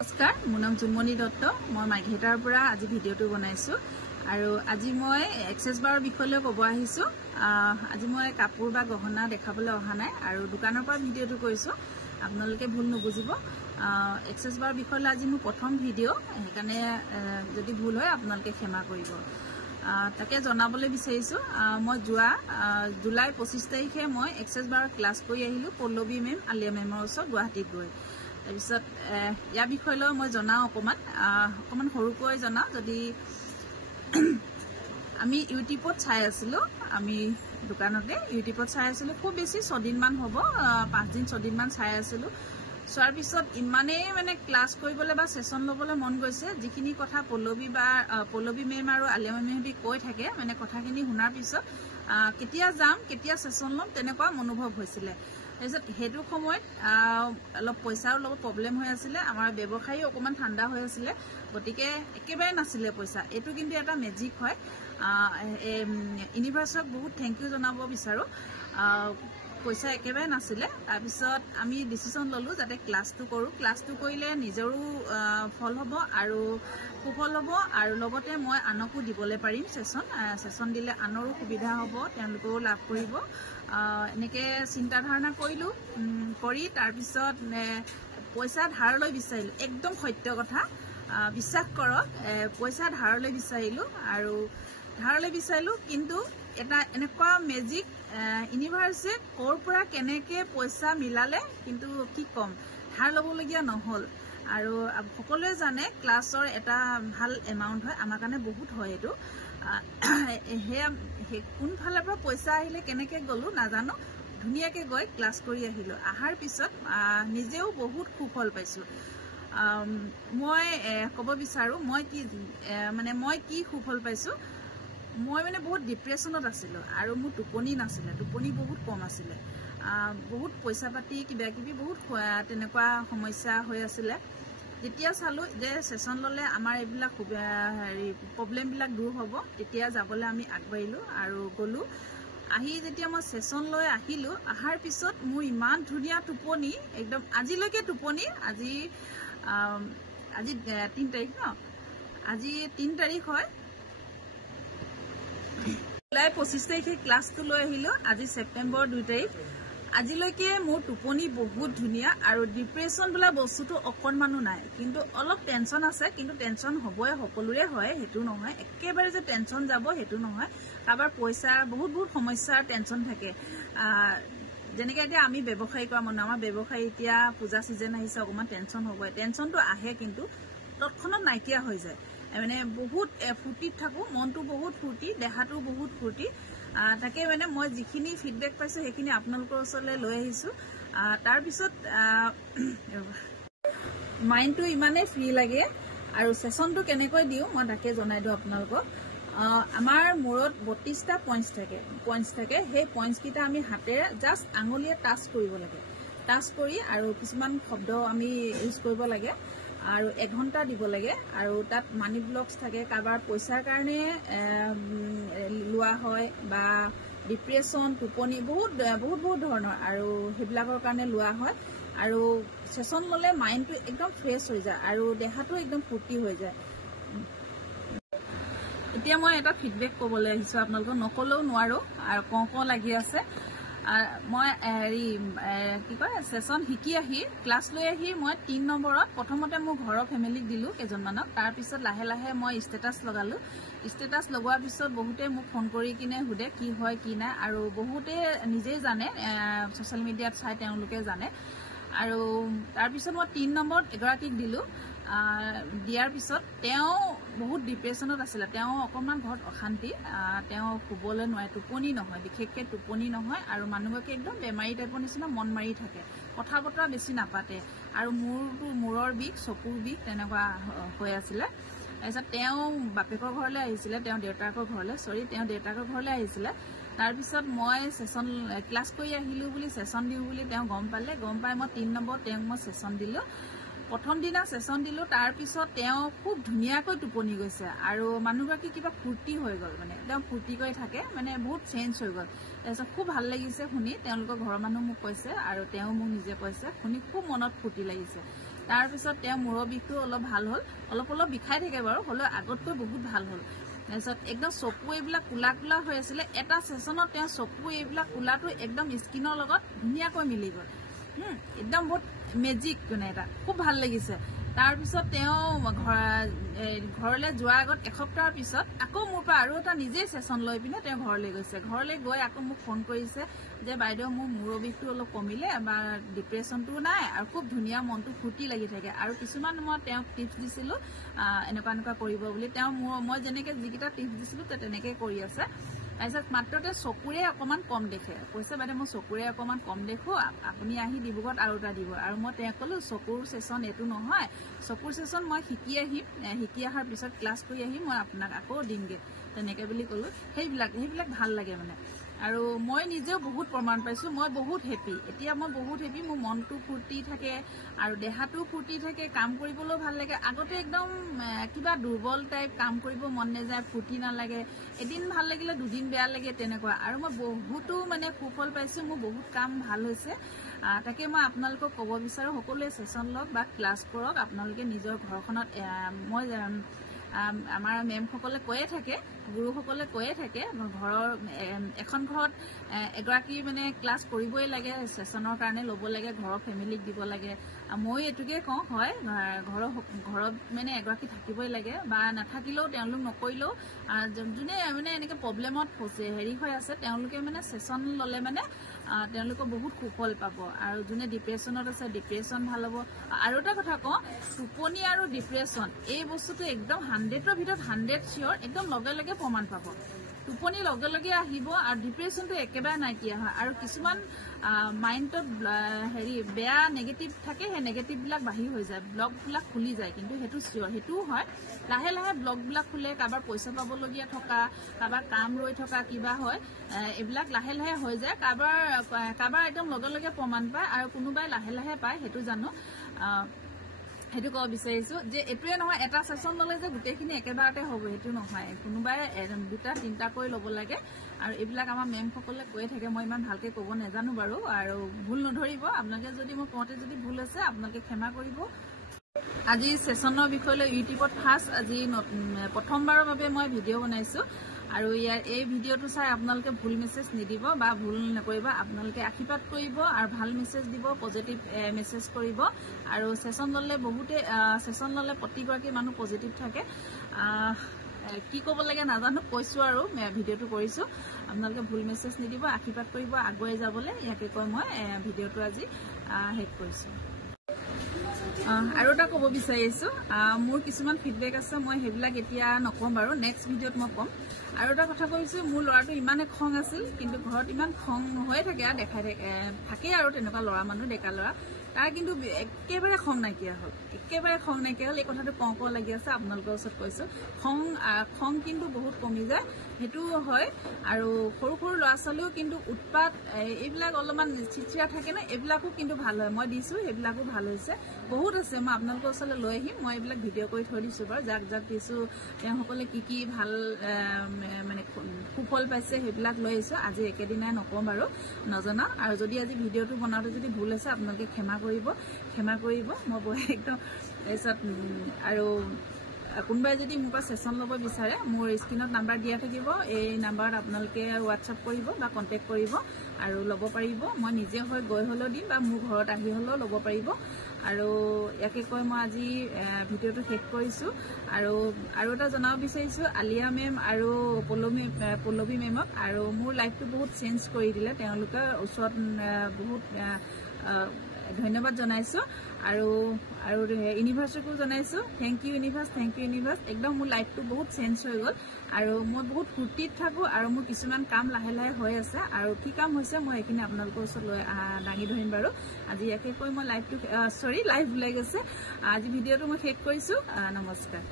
নমস্কাৰ, মোৰ নাম জুমনি দত্ত। মই মাঘেটাৰ পৰা আজি ভিডিঅ'টো বনাইছোঁ আৰু আজি মই এক্সেছ বাৰৰ বিষয়লৈ ক'ব আহিছোঁ। আজি মই কাপোৰ বা গহনা দেখাবলৈ অহা নাই আৰু দোকানৰ পৰা ভিডিঅ'টো কৰিছোঁ। আপোনালোকে ভুল নুবুজিব। এক্সেছ বাৰৰ বিষয়লৈ আজি মোৰ প্ৰথম ভিডিঅ', সেইকাৰণে যদি ভুল হয় আপোনালোকে ক্ষমা কৰিব। তাকে জনাবলৈ বিচাৰিছোঁ, মই যোৱা জুলাই 25 তাৰিখে মই এক্সেছ বাৰৰ ক্লাছ কৰি আহিলোঁ পল্লৱী মেম, আলিয়া মেমৰ ওচৰত গুৱাহাটীত গৈ। তাৰপিছত ইয়াৰ বিষয়লৈ মই জনাওঁ অকণমান সৰুকৈ জনাওঁ। যদি আমি ইউটিউবত চাই আছিলোঁ, আমি দোকানতে ইউটিউবত চাই আছিলোঁ, খুব বেছি 6 দিনমান হ'ব, 5 দিন 6 দিনমান চাই আছিলোঁ। চোৱাৰ পিছত ইমানেই মানে ক্লাছ কৰিবলৈ বা ছেশ্যন ল'বলৈ মন গৈছে, যিখিনি কথা পল্লৱী মেম আৰু আলিয়া মেমে কৈ থাকে, মানে কথাখিনি শুনাৰ পিছত কেতিয়া যাম, কেতিয়া ছেশ্যন ল'ম তেনেকুৱা মনোভৱ হৈছিলে। তাৰপিছত সেইটো সময়ত অলপ পইচাৰ লগত প্ৰব্লেম হৈ আছিলে, আমাৰ ব্যৱসায়ী অকণমান ঠাণ্ডা হৈ আছিলে, গতিকে একেবাৰে নাছিলে পইচা। এইটো কিন্তু এটা মেজিক হয়। ইউনিভাৰ্চক বহুত থেংক ইউ জনাব বিচাৰোঁ। পইচা একেবাৰে নাছিলে। তাৰপিছত আমি ডিচিশ্যন ল'লোঁ যাতে ক্লাছটো কৰোঁ। ক্লাছটো কৰিলে নিজৰো ফল হ'ব আৰু সুফল হ'ব, আৰু লগতে মই আনকো দিবলৈ পাৰিম ছেশ্যন দিলে আনৰো সুবিধা হ'ব, তেওঁলোকেও লাভ কৰিব। এনেকৈ চিন্তাধাৰণা কৰিলোঁ। কৰি তাৰপিছত পইচা ধাৰলৈ বিচাৰিলোঁ। একদম সত্য কথা, বিশ্বাস কৰক, পইচা ধাৰলৈ বিচাৰিলোঁ আৰু ধাৰলৈ বিচাৰিলোঁ, কিন্তু এটা এনেকুৱা মেজিক ইউনিভাৰ্ছে ক'ৰ পৰা কেনেকৈ পইচা মিলালে, কিন্তু কি ক'ম, ধাৰ ল'বলগীয়া নহ'ল। আৰু সকলোৱে জানে ক্লাছৰ এটা ভাল এমাউণ্ট হয়, আমাৰ কাৰণে বহুত হয় এইটো। সেয়া কোনফালৰ পৰা পইচা আহিলে কেনেকৈ গ'লোঁ নাজানো, ধুনীয়াকৈ গৈ ক্লাছ কৰি আহিলোঁ। অহাৰ পিছত নিজেও বহুত সুফল পাইছোঁ। মই ক'ব বিচাৰোঁ মই কি সুফল পাইছোঁ। মই বহুত ডিপ্ৰেশ্যনত আছিলোঁ আৰু মোৰ টোপনি নাছিলে, টোপনি বহুত কম আছিলে, বহুত পইচা পাতি কিবাকিবি বহুত তেনেকুৱা সমস্যা হৈ আছিলে। যেতিয়া চালোঁ যে ছেশ্যন ল'লে আমাৰ এইবিলাক প্ৰব্লেমবিলাক দূৰ হ'ব, তেতিয়া যাবলৈ আমি আগবাঢ়িলোঁ আৰু গ'লোঁ। আহি যেতিয়া মই ছেশ্যন লৈ আহিলোঁ, অহাৰ পিছত মোৰ ইমান ধুনীয়া টোপনি, একদম আজিলৈকে টোপনি। আজি 3 তাৰিখ ন, আজি 3 তাৰিখ হয়। জুলাই 25 তাৰিখে ক্লাছটো লৈ আহিলোঁ, আজি ছেপ্টেম্বৰ 2 তাৰিখ। আজিলৈকে মোৰ টোপনি বহুত ধুনীয়া আৰু ডিপ্ৰেশ্যন বোলা বস্তুটো অকণমানো নাই। কিন্তু অলপ টেনশ্যন আছে, কিন্তু টেনশ্যন হ'বই, সকলোৰে হয়, সেইটো নহয়। একেবাৰে যে টেনশ্যন যাব সেইটো নহয়। কাৰোবাৰ পইচা বহুত সমস্যাৰ টেনশ্যন থাকে। যেনেকৈ এতিয়া আমি ব্যৱসায়ী কৰা মানুহ, আমাৰ ব্যৱসায়ী এতিয়া পূজা ছিজন আহিছে, অকণমান টেনশ্যন হ'বই। টেনশ্যনটো আহে, কিন্তু তৎক্ষণাত নাইকিয়া হৈ যায়। মানে বহুত ফূৰ্তিত থাকোঁ, মনটো বহুত ফূৰ্তি, দেহাটো বহুত ফূৰ্তি। তাকে মই যিখিনি ফিডবেক পাইছোঁ সেইখিনি আপোনালোকৰ ওচৰলৈ লৈ আহিছোঁ। তাৰপিছত মাইণ্ডটো ইমানেই ফ্ৰী লাগে। আৰু ছেশ্যনটো কেনেকৈ দিওঁ মই তাকে জনাই দিওঁ আপোনালোকক। আমাৰ মূৰত 32টা পইণ্টছ থাকে। সেই পইণ্টছকেইটা আমি হাতেৰে জাষ্ট আঙুলিয়ে টাচ কৰিব লাগে। টাচ কৰি আৰু কিছুমান শব্দ আমি ইউজ কৰিব লাগে আৰু 1 ঘণ্টা দিব লাগে। আৰু তাত মানি ব্লকছ থাকে, কাৰোবাৰ পইচাৰ কাৰণে লোৱা হয়, বা ডিপ্ৰেশ্যন, টোপনি বহুত ধৰণৰ, আৰু সেইবিলাকৰ কাৰণে লোৱা হয়। আৰু ছেশ্যন ল'লে মাইণ্ডটো একদম ফ্ৰেছ হৈ যায় আৰু দেহাটো একদম ফূৰ্তি হৈ যায়। এতিয়া মই এটা ফিডবেক ক'বলৈ আহিছোঁ আপোনালোকক, নক'লেও নোৱাৰোঁ আৰু কওঁ লাগি আছে। মই ছেশ্যন শিকি আহি, ক্লাছ লৈ আহি মই 3 নম্বৰত প্ৰথমতে মোৰ ঘৰৰ ফেমিলিক দিলোঁ কেইজনমানক। তাৰপিছত লাহে লাহে মই ষ্টেটাছ লগালোঁ। ষ্টেটাছ লগোৱাৰ পিছত বহুতে মোক ফোন কৰি কিনে সোধে কি হয় কি নাই, আৰু বহুতে নিজেই জানে, ছ'চিয়েল মিডিয়াত চাই তেওঁলোকে জানে। আৰু তাৰপিছত মই 3 নম্বৰত এগৰাকীক দিলোঁ। দিয়াৰ পিছত তেওঁ বহুত ডিপ্ৰেশ্যনত আছিলে, তেওঁ অকণমান ঘৰত অশান্তি, তেওঁ শুবলৈ নোৱাৰে, টোপনি নহয়, বিশেষকৈ টোপনি নহয়, আৰু মানুহগৰাকী একদম বেমাৰী টাইপৰ নিচিনা মন মাৰি থাকে, কথা বতৰা বেছি নাপাতে, আৰু মূৰৰ বিষ, চকুৰ বিষ তেনেকুৱা হৈ আছিলে। তাৰপিছত তেওঁ বাপেকৰ ঘৰলৈ আহিছিলে, তেওঁ দেউতাকৰ ঘৰলৈ আহিছিলে। তাৰপিছত মই ক্লাছ কৰি আহিলোঁ বুলি, ছেশ্যন দিওঁ বুলি তেওঁ গম পাই মই 3 নম্বৰত তেওঁক মই ছেশ্যন দিলোঁ। প্ৰথম দিনা ছেশ্যন দিলোঁ। তাৰপিছত তেওঁ খুব ধুনীয়াকৈ টোপনি গৈছে, আৰু মানুহগৰাকী কিবা ফূৰ্তি হৈ গ'ল, একদম ফূৰ্তি কৰি থাকে, বহুত চেঞ্জ হৈ গ'ল। তাৰপিছত খুব ভাল লাগিছে শুনি, তেওঁলোকৰ ঘৰৰ মানুহ মোক কৈছে আৰু তেওঁ মোক নিজে কৈছে, শুনি খুব মনত ফূৰ্তি লাগিছে। তাৰ পিছত তেওঁ মূৰৰ বিষটো অলপ ভাল হ'ল অলপ বিষাই থাকে বাৰু হ'লেও আগতকৈ বহুত ভাল হ'ল তাৰপিছত একদম চকু এইবিলাক কোলা কোলা হৈ আছিলে এটা সেশনত তেওঁ চকু এইবিলাক কোলাটো একদম স্কিনৰ লগত ধুনীয়াকৈ মিলি গ'ল একদম বহুত মেজিক মানে এটা খুব ভাল লাগিছে তাৰ পিছত তেওঁ ঘৰলৈ যোৱাৰ আগত এসপ্তাহৰ পিছত আকৌ মোৰ পৰা আৰু এটা নিজে সেশন লৈ পিনে তেওঁ ঘৰলৈ গৈছে ঘৰলৈ গৈ আকৌ মোক ফোন কৰিছে যে বাইদেউ মোৰ মূৰৰ বিষটো অলপ কমিলে বা ডিপ্ৰেশ্যনটো নাই আৰু খুব ধুনীয়া মনটো ফূৰ্তি লাগি থাকে আৰু কিছুমান মই তেওঁক টিপছ দিছিলোঁ এনেকুৱা কৰিব বুলি তেওঁ মই যেনেকৈ যিকেইটা টিপছ দিছিলোঁ তেনেকৈ কৰি আছে তাৰপিছত মাত্ৰতে চকুৰে অকণমান কম দেখে কৈছে বাইদেউ মই চকুৰে অকণমান কম দেখোঁ আপুনি আহি ডিব্ৰুগড়ত আৰু এটা দিব আৰু মই তেওঁক ক'লোঁ চকুৰ ছেশ্যন এইটো নহয় চকুৰ ছেশ্যন মই শিকি আহিম শিকি অহাৰ পিছত ক্লাছ কৰি আহিম মই আপোনাক আকৌ দিমগৈ তেনেকৈ বুলি ক'লোঁ সেইবিলাক ভাল লাগে মানে আৰু মই নিজেও বহুত প্ৰমাণ পাইছোঁ মই বহুত হেপী এতিয়া মই বহুত হেপী মোৰ মনটো ফূৰ্তি থাকে আৰু দেহাটো ফূৰ্তি থাকে কাম কৰিবলৈও ভাল লাগে আগতে একদম কিবা দুৰ্বল টাইপ কাম কৰিব মন নাযায় ফূৰ্তি নালাগে এদিন ভাল লাগিলে দুদিন বেয়া লাগে তেনেকুৱা আৰু মই বহুতো মানে সুফল পাইছোঁ মোৰ বহুত কাম ভাল হৈছে তাকে মই আপোনালোকক ক'ব বিচাৰোঁ সকলোৱে ছেশ্যন লওক বা ক্লাছ কৰক আপোনালোকে নিজৰ ঘৰখনত মই আমাৰ মেমসকলে কৈয়ে থাকে গুৰুসকলে কৈয়ে থাকে ঘৰৰ এখন ঘৰত এগৰাকী মানে ক্লাছ কৰিবই লাগে ছেশ্যনৰ কাৰণে ল'ব লাগে ঘৰৰ ফেমিলিক দিব লাগে মই এইটোকে কওঁ হয় ঘৰত মানে এগৰাকী থাকিবই লাগে বা নাথাকিলেও তেওঁলোক নকৰিলেও যোনে মানে এনেকৈ প্ৰব্লেমত হেৰি হৈ আছে তেওঁলোকে মানে ছেশ্যন ল'লে মানে তেওঁলোকৰ বহুত সুফল পাব আৰু যোনে ডিপ্ৰেশ্যনত আছে ডিপ্ৰেশ্যন ভাল হ'ব আৰু এটা কথা কওঁ টোপনি আৰু ডিপ্ৰেশ্যন এই বস্তুটো একদম 100ৰ ভিতৰত 100 চিয়ৰ একদম লগে লগে প্ৰমাণ পাব টোপনি লগে লগে আহিব আৰু ডিপ্ৰেশ্যনটো একেবাৰে নাইকিয়া হয় আৰু কিছুমান মাইণ্ডত হেৰি বেয়া নেগেটিভ থাকে সেই নেগেটিভবিলাক বাহিৰ হৈ যায় ব্লকবিলাক খুলি যায় কিন্তু সেইটো চিয়ৰ সেইটোও হয় লাহে লাহে ব্লকবিলাক খোলে কাৰোবাৰ পইচা পাবলগীয়া থকা কাৰোবাৰ কাম ৰৈ থকা কিবা হয় এইবিলাক লাহে লাহে হৈ যায় কাৰোবাৰ একদম লগে লগে প্ৰমাণ পায় আৰু কোনোবাই লাহে লাহে পায় সেইটো জানো সেইটো ক'ব বিচাৰিছোঁ যে এইটোৱে নহয় এটা ছেশ্যন ল'লে যে গোটেইখিনি একেবাৰতে হ'ব সেইটো নহয় কোনোবাই 2-3টা কৰি ল'ব লাগে আৰু এইবিলাক আমাৰ মেমসকলে কৈয়ে থাকে মই ইমান ভালকৈ ক'ব নাজানো বাৰু আৰু ভুল নধৰিব আপোনালোকে যদি মই কওঁতে যদি ভুল আছে আপোনালোকে ক্ষমা কৰিব আজি ছেশ্যনৰ বিষয় লৈ ইউটিউবত ফাৰ্ষ্ট আজি প্ৰথমবাৰৰ বাবে মই ভিডিঅ' বনাইছোঁ আৰু ইয়াৰ এই ভিডিঅ'টো চাই আপোনালোকে ভুল মেছেজ নিদিব বা ভুল নকৰিব আপোনালোকে আশীৰ্বাদ কৰিব আৰু ভাল মেছেজ দিব পজিটিভ মেছেজ কৰিব আৰু ছেশ্যন ল'লে ছেশ্যন ল'লে প্ৰতিগৰাকী মানুহ পজিটিভ থাকে কি ক'ব লাগে নাজানো কৈছোঁ আৰু ভিডিঅ'টো কৰিছোঁ আপোনালোকে ভুল মেছেজ নিদিব আশীৰ্বাদ কৰিব আগুৱাই যাবলৈ ইয়াকে কৈ মই ভিডিঅ'টো আজি শেষ কৰিছোঁ আৰু এটা ক'ব বিচাৰিছোঁ মোৰ কিছুমান ফিডবেক আছে মই সেইবিলাক এতিয়া নক'ম বাৰু নেক্সট ভিডিঅ'ত মই ক'ম আৰু এটা কথা কৈছোঁ মোৰ ল'ৰাটো ইমানে খং আছিল কিন্তু ঘৰত ইমান খং হৈয়ে থাকে আৰু দেখাই থাকেই আৰু তেনেকুৱা ল'ৰা মানুহ ডেকা ল'ৰা তাৰ কিন্তু একেবাৰে খং নাইকিয়া হ'ল এই কথাটো কওঁ লাগি আছে আপোনালোকৰ ওচৰত কৈছোঁ খং কিন্তু বহুত কমি যায় সেইটো হয় আৰু সৰু সৰু ল'ৰা ছোৱালীও কিন্তু উৎপাত এইবিলাক অলপমান চিচিয়া থাকে ন এইবিলাকো কিন্তু ভাল হয় মই দিছোঁ সেইবিলাকো ভাল হৈছে বহুত আছে মই আপোনালোকৰ ওচৰলৈ লৈ আহিম মই এইবিলাক ভিডিঅ' কৰি থৈ দিছোঁ বাৰু যাক দিছোঁ তেওঁসকলে কি ভাল মানে সুফল পাইছে সেইবিলাক লৈ আহিছোঁ আজি একেদিনাই নকওঁ বাৰু নজনা আৰু যদি আজি ভিডিঅ'টো বনাওঁতে যদি ভুল আছে আপোনালোকে ক্ষমা কৰিব মই একদম তাৰপিছত আৰু কোনোবাই যদি মোৰ পৰা ছেশ্যন ল'ব বিচাৰে মোৰ স্ক্ৰীণত নাম্বাৰ দিয়া থাকিব এই নাম্বাৰত আপোনালোকে হোৱাটছআপ কৰিব বা কণ্টেক্ট কৰিব আৰু ল'ব পাৰিব মই নিজে গৈ হ'লেও দিম বা মোৰ ঘৰত আহি হ'লেও ল'ব পাৰিব আৰু ইয়াকে কৈ মই আজি ভিডিঅ'টো শেষ কৰিছোঁ আৰু এটা জনাব বিচাৰিছোঁ আলিয়া মেম আৰু পল্লৱী মেমক আৰু মোৰ লাইফটো বহুত চেঞ্জ কৰি দিলে তেওঁলোকে ওচৰত বহুত ধন্যবাদ জনাইছোঁ আৰু ইউনিভাৰ্ছকো জনাইছোঁ থেংক ইউ ইউনিভাৰ্ছ একদম মোৰ লাইফটো বহুত চেঞ্জ হৈ গ'ল আৰু মই বহুত ফূৰ্তিত থাকোঁ আৰু মোৰ কিছুমান কাম লাহে লাহে হৈ আছে আৰু কি কাম হৈছে মই সেইখিনি আপোনালোকৰ ওচৰত লৈ দাঙি ধৰিম বাৰু আজি ইয়াকে কৈ মই লাইভ ওলাই গৈছে আজি ভিডিঅ'টো মই শেষ কৰিছোঁ নমস্কাৰ